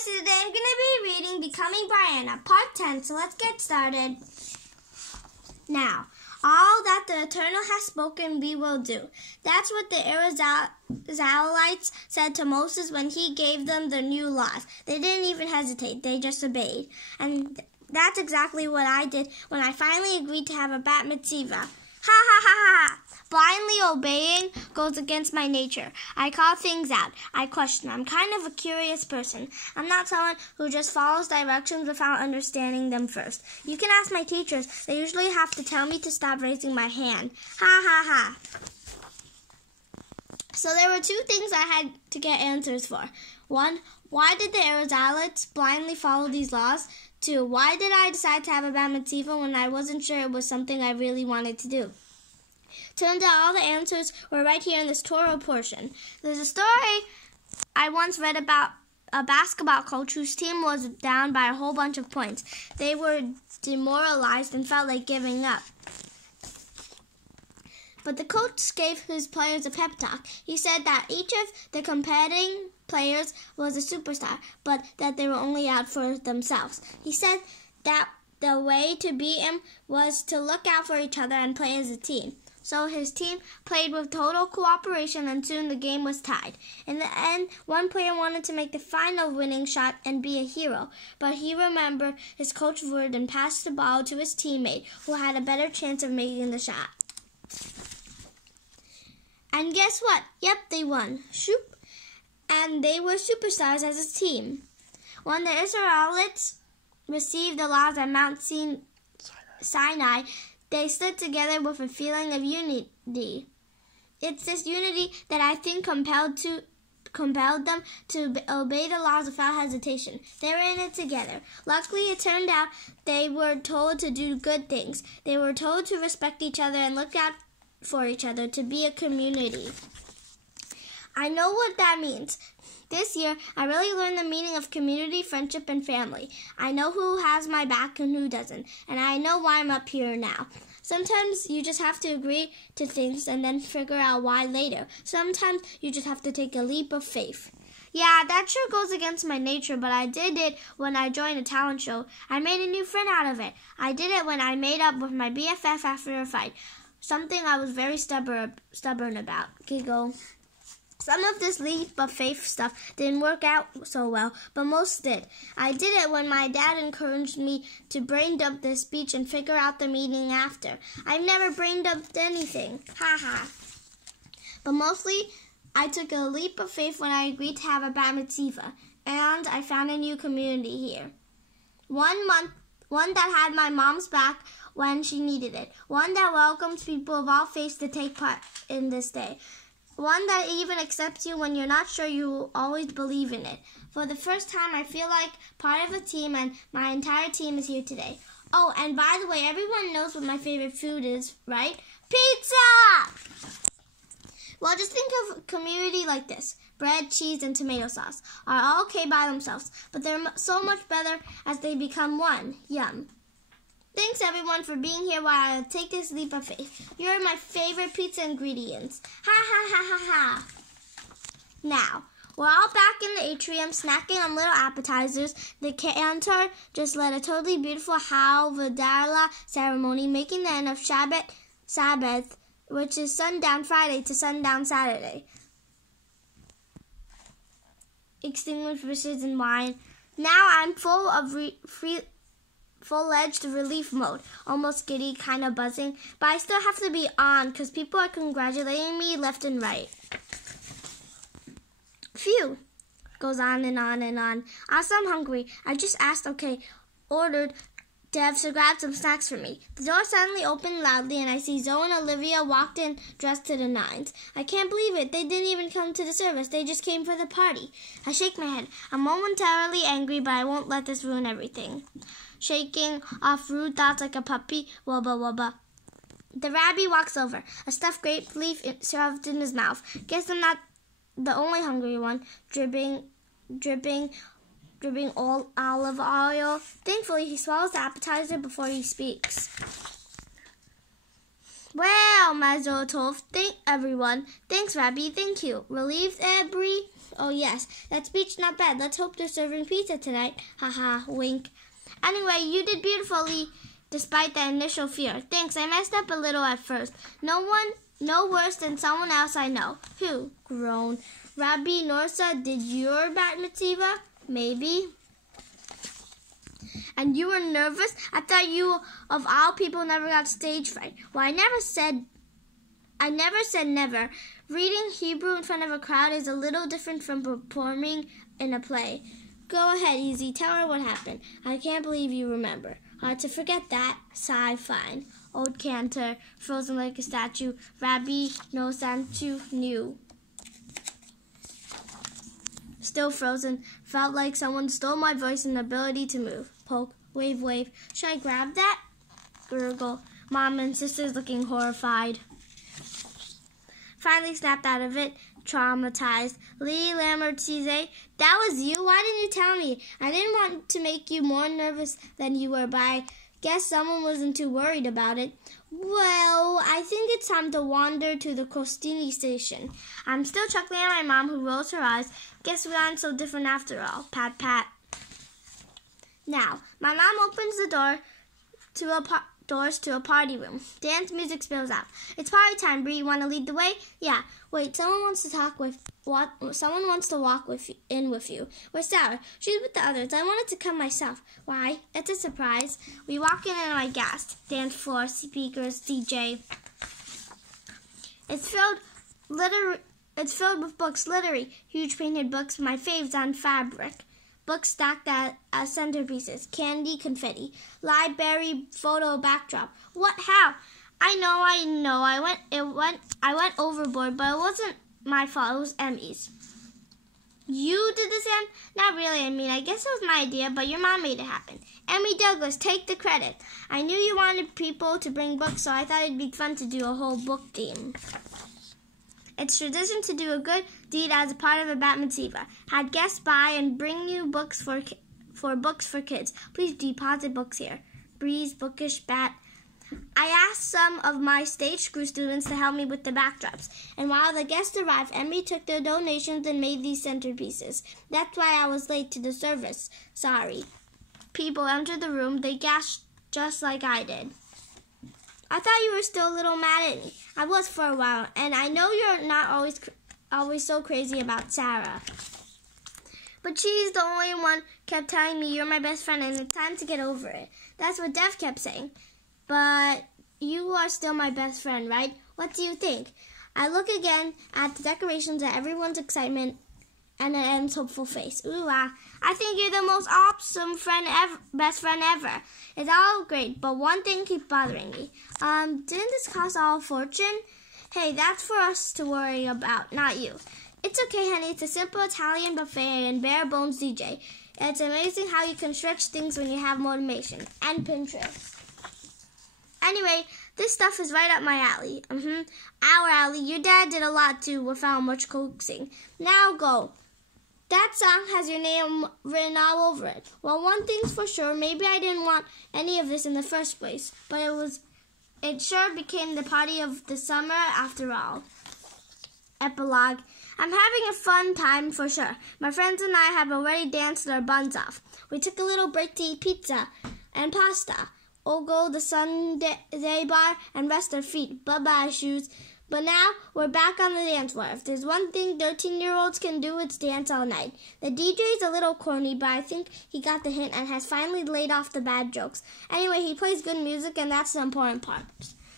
guys, today I'm going to be reading Becoming Brianna, Part 10, so let's get started. Now, all that the Eternal has spoken we will do. That's what the Israelites said to Moses when he gave them the new laws. They didn't even hesitate, they just obeyed. And that's exactly what I did when I finally agreed to have a bat mitzvah. Ha ha ha ha! Blindly obeying goes against my nature. I call things out. I question. I'm kind of a curious person. I'm not someone who just follows directions without understanding them first. You can ask my teachers. They usually have to tell me to stop raising my hand. Ha ha ha! So there were two things I had to get answers for. One, why did the Israelites blindly follow these laws? Two, why did I decide to have a bat mitzvah when I wasn't sure it was something I really wanted to do? Turns out all the answers were right here in this Torah portion. There's a story I once read about a basketball coach whose team was down by a whole bunch of points. They were demoralized and felt like giving up. But the coach gave his players a pep talk. He said that each of the competing players was a superstar, but that they were only out for themselves. He said that the way to beat him was to look out for each other and play as a team. So his team played with total cooperation, and soon the game was tied. In the end, one player wanted to make the final winning shot and be a hero, but he remembered his coach's word and passed the ball to his teammate, who had a better chance of making the shot. And guess what? Yep, they won. Shoop. And they were superstars as a team. When the Israelites received the laws at Mount Sinai, they stood together with a feeling of unity. It's this unity that I think compelled them to obey the laws without hesitation. They were in it together. Luckily, it turned out they were told to do good things. They were told to respect each other and look out for each other, to be a community. I know what that means. This year, I really learned the meaning of community, friendship, and family. I know who has my back and who doesn't, and I know why I'm up here now. Sometimes you just have to agree to things and then figure out why later. Sometimes you just have to take a leap of faith. Yeah, that sure goes against my nature, but I did it when I joined a talent show. I made a new friend out of it. I did it when I made up with my BFF after a fight. Something I was very stubborn about. Giggle. Some of this leap of faith stuff didn't work out so well, but most did. I did it when my dad encouraged me to brain dump this speech and figure out the meaning after. I've never brain dumped anything. Ha ha. But mostly, I took a leap of faith when I agreed to have a bat mitzvah, and I found a new community here. One that had my mom's back when she needed it. One that welcomes people of all faiths to take part in this day. One that even accepts you when you're not sure you will always believe in it. For the first time, I feel like part of a team, and my entire team is here today. Oh, and by the way, everyone knows what my favorite food is, right? Pizza! Well, just think of a community like this. Bread, cheese, and tomato sauce are all okay by themselves, but they're so much better as they become one. Yum. Thanks, everyone, for being here while I take this leap of faith. You're my favorite pizza ingredients. Ha, ha, ha, ha, ha. Now, we're all back in the atrium, snacking on little appetizers. The cantor just led a totally beautiful Havdalah ceremony, making the end of Sabbath, which is sundown Friday to sundown Saturday. Extinguishes in wine. Now I'm full of full-edged relief mode, almost giddy, kind of buzzing, but I still have to be on because people are congratulating me left and right. Phew, goes on and on and on. Also, I'm hungry. I just asked, ordered Dev to grab some snacks for me. The door suddenly opened loudly, and I see Zoe and Olivia walked in dressed to the nines. I can't believe it. They didn't even come to the service. They just came for the party. I shake my head. I'm momentarily angry, but I won't let this ruin everything. Shaking off rude thoughts like a puppy, wubba wubba. The rabbi walks over, a stuffed grape leaf shoved in his mouth. Guess I'm not the only hungry one. Dripping all olive oil. Thankfully, he swallows the appetizer before he speaks. Well, Mazal Tov, thank everyone. Thanks, Rabbi, thank you. Relieved, Bri? Oh yes, that speech not bad. Let's hope they're serving pizza tonight. Haha, wink. Anyway, you did beautifully despite the initial fear. Thanks, I messed up a little at first. No worse than someone else I know. Who? Groan. Rabbi Norsa did your bat mitzvah? Maybe. And you were nervous? I thought you, of all people, never got stage fright. Well, I never said never. Reading Hebrew in front of a crowd is a little different from performing in a play. Go ahead, Easy. Tell her what happened. I can't believe you remember. Hard to forget that. Sigh, fine. Old cantor, frozen like a statue. Rabbi no Santu knew. Still frozen. Felt like someone stole my voice and ability to move. Poke, wave, wave. Should I grab that? Gurgle. Mom and sister's looking horrified. Finally snapped out of it, traumatized. Lee Lambertize, that was you? Why didn't you tell me? I didn't want to make you more nervous than you were, but I guess someone wasn't too worried about it. Well, I think it's time to wander to the Costini station. I'm still chuckling at my mom, who rolls her eyes. Guess we aren't so different after all. Pat, pat. Now, my mom opens the doors to a party room. Dance music spills out. It's party time, Bree. You want to lead the way? Yeah. Wait, someone wants to walk in with you. Where's Sarah? She's with the others. I wanted to come myself. Why? It's a surprise. We walk in and I'm gassed. Dance floor, speakers, DJ. It's filled with books, literally. Huge painted books, my faves on fabric. Books stacked as centerpieces, candy, confetti, library photo backdrop. What? How? I know. I went overboard, but it wasn't my fault. It was Emmy's. You did this, Em? Not really. I mean, I guess it was my idea, but your mom made it happen. Emmy Douglas, take the credit. I knew you wanted people to bring books, so I thought it'd be fun to do a whole book theme. It's tradition to do a good deed as a part of a bat mitzvah. Had guests buy and bring you books for books for kids. Please deposit books here. Breeze, bookish, bat. I asked some of my stage crew students to help me with the backdrops. And while the guests arrived, Emmy took their donations and made these centerpieces. That's why I was late to the service. Sorry. People entered the room. They gasped just like I did. I thought you were still a little mad at me. I was for a while, and I know you're not always so crazy about Sarah. But she's the only one kept telling me you're my best friend and it's time to get over it. That's what Dev kept saying. But you are still my best friend, right? What do you think? I look again at the decorations at everyone's excitement and at Em's hopeful face. Ooh, I think you're the most awesome best friend ever. It's all great, but one thing keeps bothering me. Didn't this cost all a fortune? Hey, that's for us to worry about, not you. It's okay, honey. It's a simple Italian buffet and bare bones DJ. It's amazing how you can stretch things when you have motivation. And Pinterest. Anyway, this stuff is right up my alley. Our alley. Your dad did a lot too without much coaxing. Now go. That song has your name written all over it. Well, one thing's for sure, maybe I didn't want any of this in the first place, but it sure became the party of the summer after all. Epilogue. I'm having a fun time for sure. My friends and I have already danced our buns off. We took a little break to eat pizza and pasta, ogle the Sunday bar, and rest our feet. Bye-bye, shoes. But now, we're back on the dance floor. If there's one thing 13-year-olds can do, it's dance all night. The DJ's a little corny, but I think he got the hint and has finally laid off the bad jokes. Anyway, he plays good music, and that's the important part.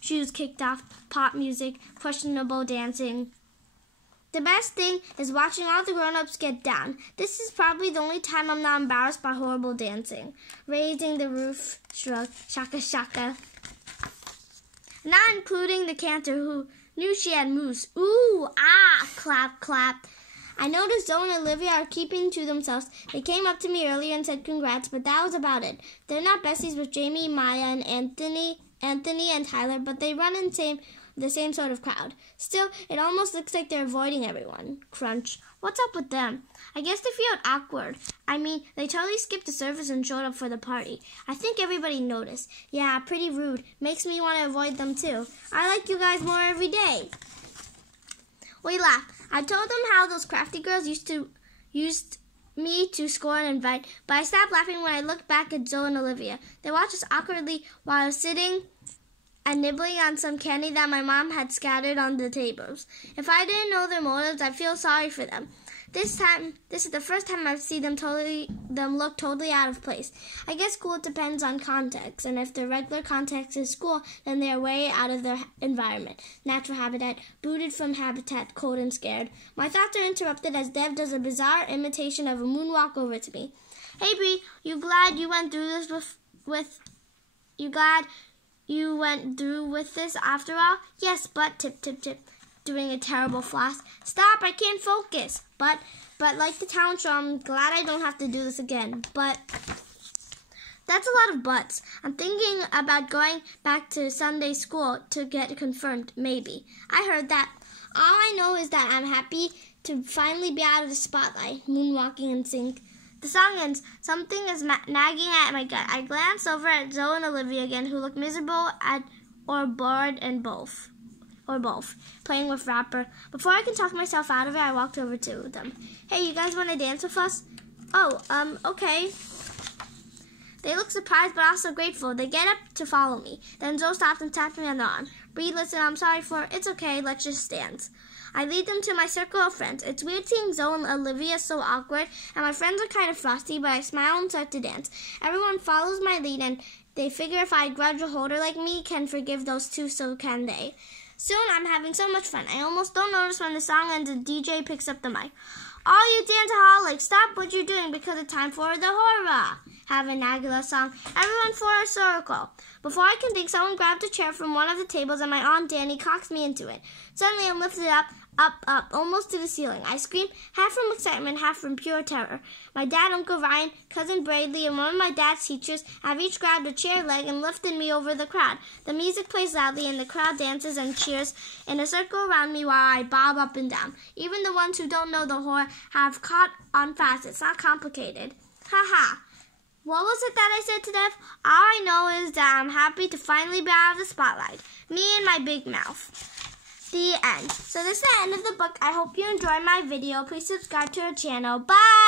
Shoes kicked off, pop music, questionable dancing. The best thing is watching all the grown-ups get down. This is probably the only time I'm not embarrassed by horrible dancing. Raising the roof, shrug, shaka shaka. Not including the cantor who knew she had moose. Ooh, ah, clap, clap. I noticed Zoe and Olivia are keeping to themselves. They came up to me earlier and said congrats, but that was about it. They're not besties with Jamie, Maya, and Anthony and Tyler, but they run in the same sort of crowd. Still, it almost looks like they're avoiding everyone. Crunch. What's up with them? I guess they feel awkward. I mean, they totally skipped the service and showed up for the party. I think everybody noticed. Yeah, pretty rude. Makes me want to avoid them too. I like you guys more every day. We laughed. I told them how those crafty girls used me to score an invite, but I stopped laughing when I looked back at Zoe and Olivia. They watched us awkwardly while I was sitting and nibbling on some candy that my mom had scattered on the tables. If I didn't know their motives, I'd feel sorry for them. This is the first time I've seen them look totally out of place. I guess school depends on context, and if the regular context is school, then they are way out of their environment, natural habitat, booted from habitat, cold and scared. My thoughts are interrupted as Dev does a bizarre imitation of a moonwalk over to me. Hey Bree, you glad you went through this you went through with this after all? Yes, but tip, tip, tip. Doing a terrible floss. Stop, I can't focus. But like the talent show, I'm glad I don't have to do this again. But that's a lot of buts. I'm thinking about going back to Sunday school to get confirmed, maybe. I heard that. All I know is that I'm happy to finally be out of the spotlight, moonwalking in sync. The song ends. Something is nagging at my gut. I glance over at Zoe and Olivia again, who look miserable or bored and both, playing with Rapper. Before I can talk myself out of it, I walked over to them. Hey, you guys want to dance with us? Oh, okay. They look surprised but also grateful. They get up to follow me. Then Zoe stops and taps me on the arm. Bree, listen, I'm sorry for it. It's okay. Let's just dance. I lead them to my circle of friends. It's weird seeing Zoe and Olivia so awkward, and my friends are kind of frosty, but I smile and start to dance. Everyone follows my lead, and they figure if I grudge a holder like me can forgive those two, so can they. Soon, I'm having so much fun. I almost don't notice when the song ends and DJ picks up the mic. All you danceholics, stop what you're doing because it's time for the horror. Have a Nagula song. Everyone for a circle. Before I can think, someone grabbed a chair from one of the tables and my Aunt Danny cocks me into it. Suddenly, I'm lifted up, almost to the ceiling. I scream, half from excitement, half from pure terror. My dad, Uncle Ryan, Cousin Bradley, and one of my dad's teachers have each grabbed a chair leg and lifted me over the crowd. The music plays loudly, and the crowd dances and cheers in a circle around me while I bob up and down. Even the ones who don't know the horror have caught on fast. It's not complicated. Ha ha. What was it that I said to Dev? All I know is that I'm happy to finally be out of the spotlight. Me and my big mouth. The end. So this is the end of the book. I hope you enjoyed my video. Please subscribe to our channel. Bye!